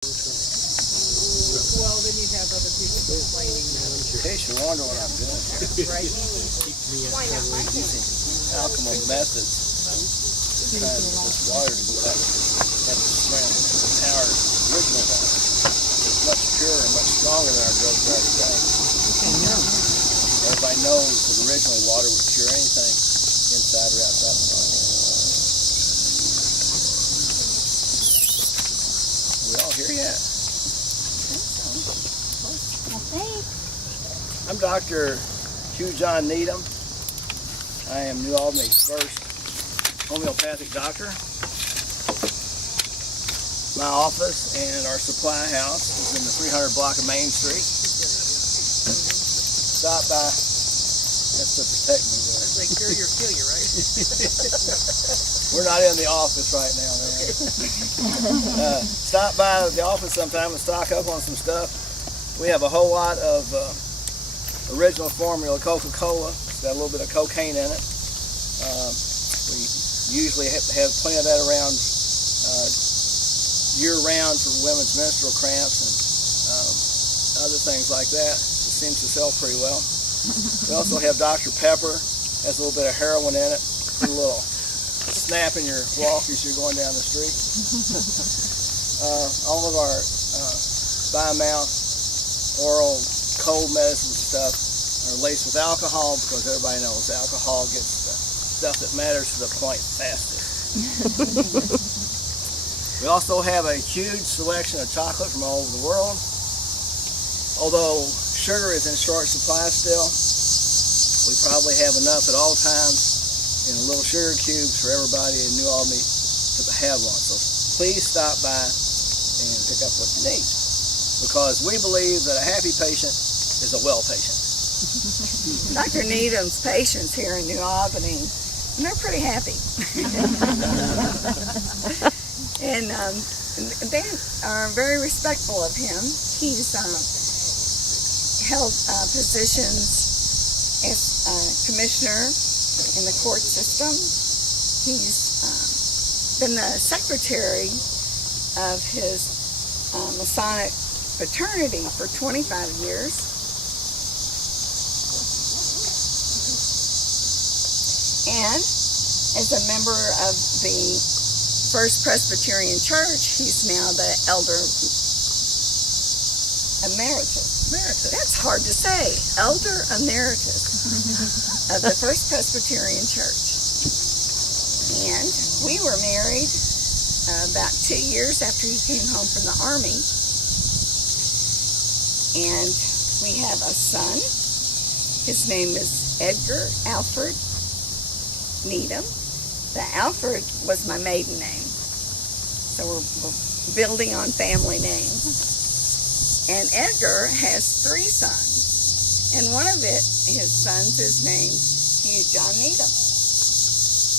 Well, then you'd have other people complaining that. In case you wonder what I'm doing here, Right. why not using alchemical methods to try to get this water to go back at the strength and power of the original water. It's much purer and much stronger than our drugs are today. Everybody knows that originally water would cure anything inside or outside the body. We all here yet? I'm Dr. Hugh John Needham. I am New Albany's first homeopathic doctor. My office and our supply house is in the 300 block of Main Street. Stop by. That's to protect me. As they cure you or kill you, right? We're not in the office right now, man. Stop by the office sometime and stock up on some stuff. We have a whole lot of original formula Coca-Cola. It's got a little bit of cocaine in it. We usually have plenty of that around year-round for women's menstrual cramps and other things like that. It seems to sell pretty well. We also have Dr. Pepper. Has a little bit of heroin in it. Put a little snap in your walk as you're going down the street. All of our by-mouth oral cold medicine stuff are laced with alcohol because everybody knows alcohol gets the stuff that matters to the point fastest. We also have a huge selection of chocolate from all over the world. Although sugar is in short supply still, we probably have enough at all times in little sugar cubes for everybody in New Albany to have one. So please stop by and pick up what you need, because we believe that a happy patient is a well patient. Dr. Needham's patients here in New Albany, and they're pretty happy. And they are very respectful of him. He's held positions as commissioner in the court system. He's been the secretary of his Masonic fraternity for 25 years. And as a member of the First Presbyterian Church, he's now the elder emeritus. That's hard to say. Elder emeritus of the First Presbyterian Church. And we were married about 2 years after he came home from the Army. And we have a son. His name is Edgar Alfred Needham. The Alfred was my maiden name. So we're building on family names. And Edgar has 3 sons. And one of his sons is named Hugh John Needham.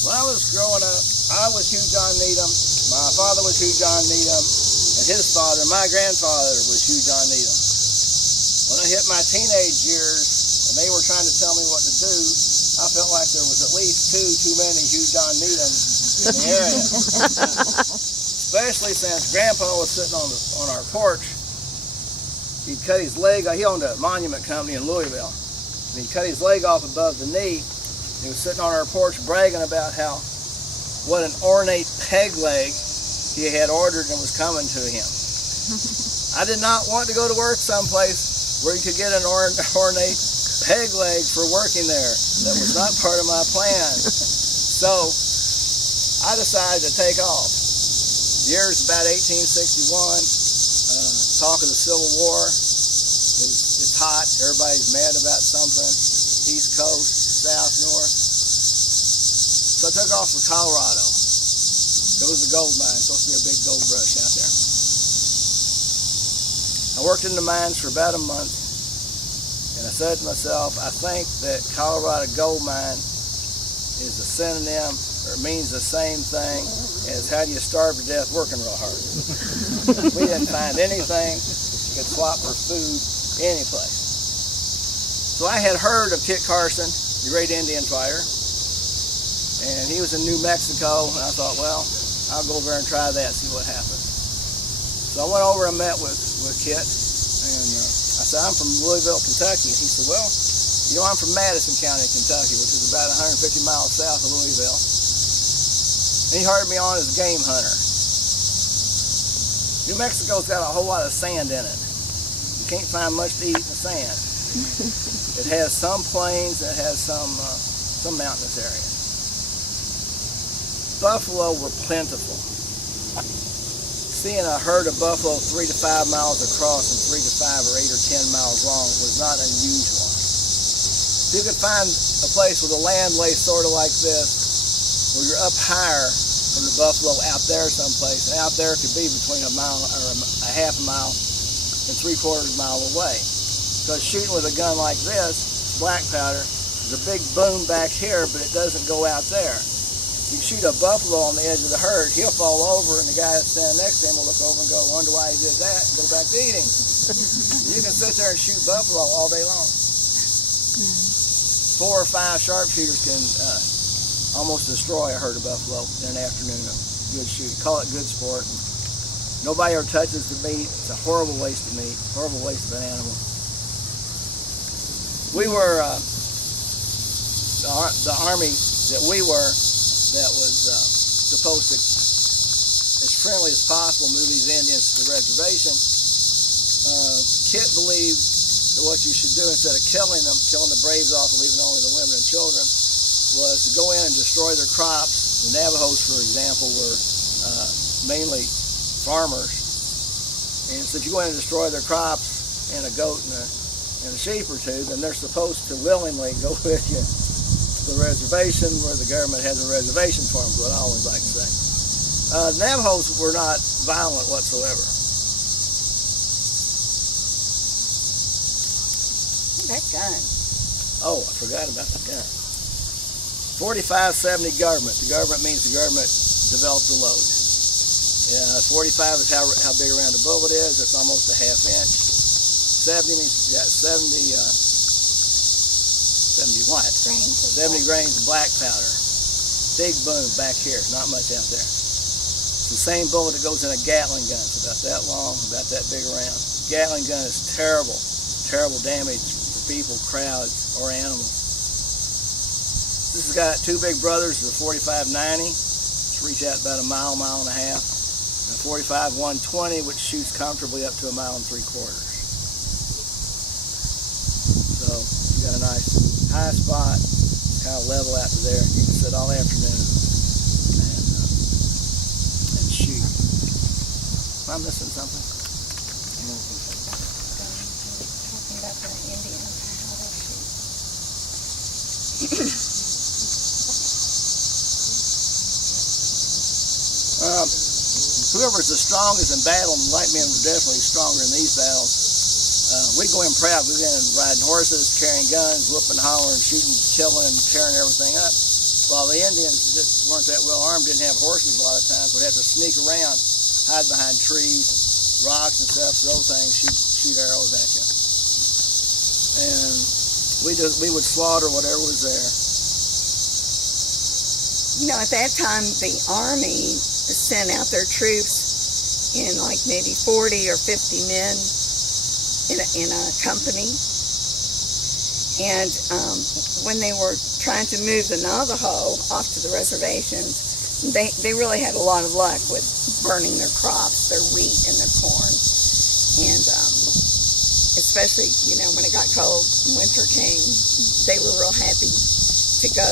When I was growing up, I was Hugh John Needham. My father was Hugh John Needham. And his father, my grandfather, was Hugh John Needham. When I hit my teenage years and they were trying to tell me what to do, I felt like there was at least too many Hugh John Needhams in the area. Especially since Grandpa was sitting on our porch. He'd cut his leg. He owned a monument company in Louisville. And he'd cut his leg off above the knee. He was sitting on our porch bragging about what an ornate peg leg he had ordered and was coming to him. I did not want to go to work someplace where you could get an ornate peg leg for working there. That was not part of my plan. So I decided to take off. The year is about 1861. Talk of the Civil War. It's hot. Everybody's mad about something. East Coast, South, North. So I took off for Colorado. It was a gold mine. Supposed to be a big gold rush out there. I worked in the mines for about a month. And I said to myself, I think that Colorado gold mine is a synonym or means the same thing as how do you starve to death working real hard. We didn't find anything you could swap for food any place. So I had heard of Kit Carson, the great Indian fighter, and he was in New Mexico, and I thought, well, I'll go over there and try that, see what happens. So I went over and met with Kit, and I said, I'm from Louisville, Kentucky. And he said, well, you know, I'm from Madison County, Kentucky, which is about 150 miles south of Louisville. And he hired me on as a game hunter. New Mexico's got a whole lot of sand in it. You can't find much to eat in the sand. It has some plains, it has some mountainous areas. Buffalo were plentiful. Seeing a herd of buffalo 3 to 5 miles across and 3 to 5 or 8 or 10 miles long was not unusual. If you could find a place where the land lay sort of like this, where you're up higher from the buffalo out there someplace, and out there could be between a mile or a half a mile and 3/4 mile away. Because shooting with a gun like this, black powder, there's a big boom back here, but it doesn't go out there. You shoot a buffalo on the edge of the herd, he'll fall over, and the guy that's standing next to him will look over and go, wonder why he did that, and go back to eating. You can sit there and shoot buffalo all day long. 4 or 5 sharpshooters can almost destroy a herd of buffalo in an afternoon of good shooting. Call it good sport. Nobody ever touches the meat. It's a horrible waste of meat, horrible waste of an animal. We were, the army that we were, that was supposed to, as friendly as possible, move these Indians to the reservation. Kit believed that what you should do instead of killing them, killing the braves off and leaving only the women and children, was to go in and destroy their crops. The Navajos, for example, were mainly farmers. And so if you go in and destroy their crops and a goat and a sheep or two, then they're supposed to willingly go with you the reservation where the government has a reservation for them, is what I always like to say. The Navajos were not violent whatsoever. That gun. Oh, I forgot about the gun. 45-70 government. The government means the government developed the load. 45 is how big around the bullet is. It's almost a ½ inch. 70 means you got 70 what? 70 grains of black powder. Big boom back here, not much out there. It's the same bullet that goes in a Gatling gun. It's about that long, about that big around. Gatling gun is terrible, terrible damage for people, crowds, or animals. This has got 2 big brothers, the 45-90, which reach out about a mile and a half, and a 45-120, which shoots comfortably up to a mile and 3/4. So you got a nice high spot, kind of level out to there. You can sit all afternoon and shoot. Am I missing something? Talking about the Indians, how they shoot. Whoever's the strongest in battle, and the white men were definitely stronger in these battles. We'd go in proud. We'd go in riding horses, carrying guns, whooping, hollering, shooting, killing, tearing everything up. While the Indians that weren't that well armed, didn't have horses a lot of times, would have to sneak around, hide behind trees, rocks and stuff, throw things, shoot arrows at you. And we would slaughter whatever was there. You know, at that time, the Army sent out their troops in like maybe 40 or 50 men in a company. And when they were trying to move the Navajo off to the reservations, they really had a lot of luck with burning their crops, their wheat and their corn. And especially, you know, when it got cold and winter came, they were real happy to go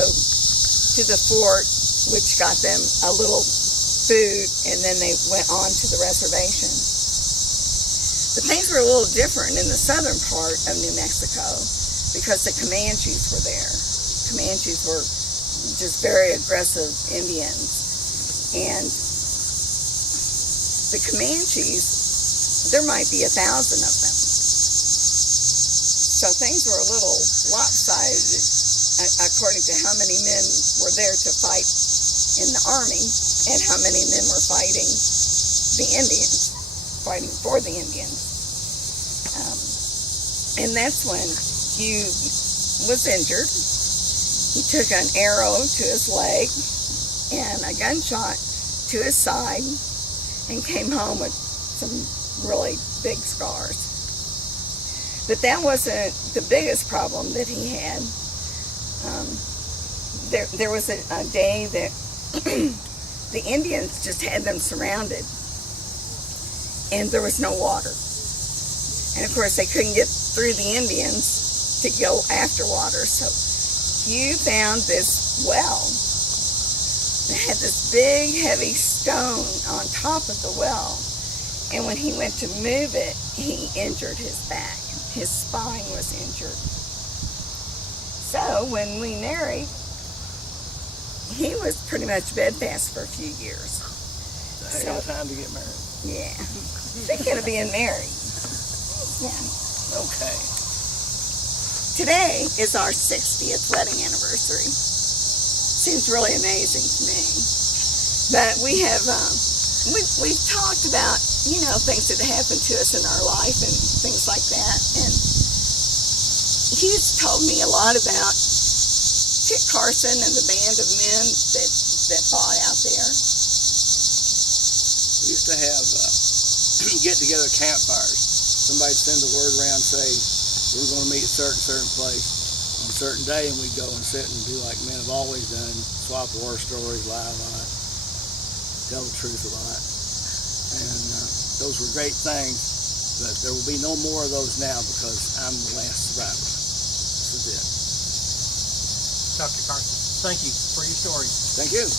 to the fort, which got them a little food, and then they went on to the reservation. But things were a little different in the southern part of New Mexico because the Comanches were there. Comanches were just very aggressive Indians. And the Comanches, there might be 1,000 of them. So things were a little lopsided according to how many men were there to fight in the army and how many men were fighting the Indians, fighting for the Indians. And that's when Hugh was injured. He took an arrow to his leg and a gunshot to his side and came home with some really big scars. But that wasn't the biggest problem that he had. There was a day that the Indians just had them surrounded, and there was no water. And of course, they couldn't get through the Indians to go after water. So Hugh found this well. It had this big, heavy stone on top of the well. And when he went to move it, he injured his back. His spine was injured. So when we married, he was pretty much bedfast for a few years. It's a heck of a time to get married. Yeah. Thinking of being married. Yeah. Okay. Today is our 60th wedding anniversary. Seems really amazing to me. But we have, we've talked about, you know, things that happened to us in our life and things like that. And he's told me a lot about Kit Carson and the band of men that fought out there. We used to have get-together campfires. Somebody'd send the word around, say, we're going to meet at a certain place on a certain day, and we'd go and sit and do like men have always done, swap war stories, lie a lot, tell the truth a lot. And those were great things, but there will be no more of those now because I'm the last survivor. This is it. Dr. Carson, thank you for your story. Thank you.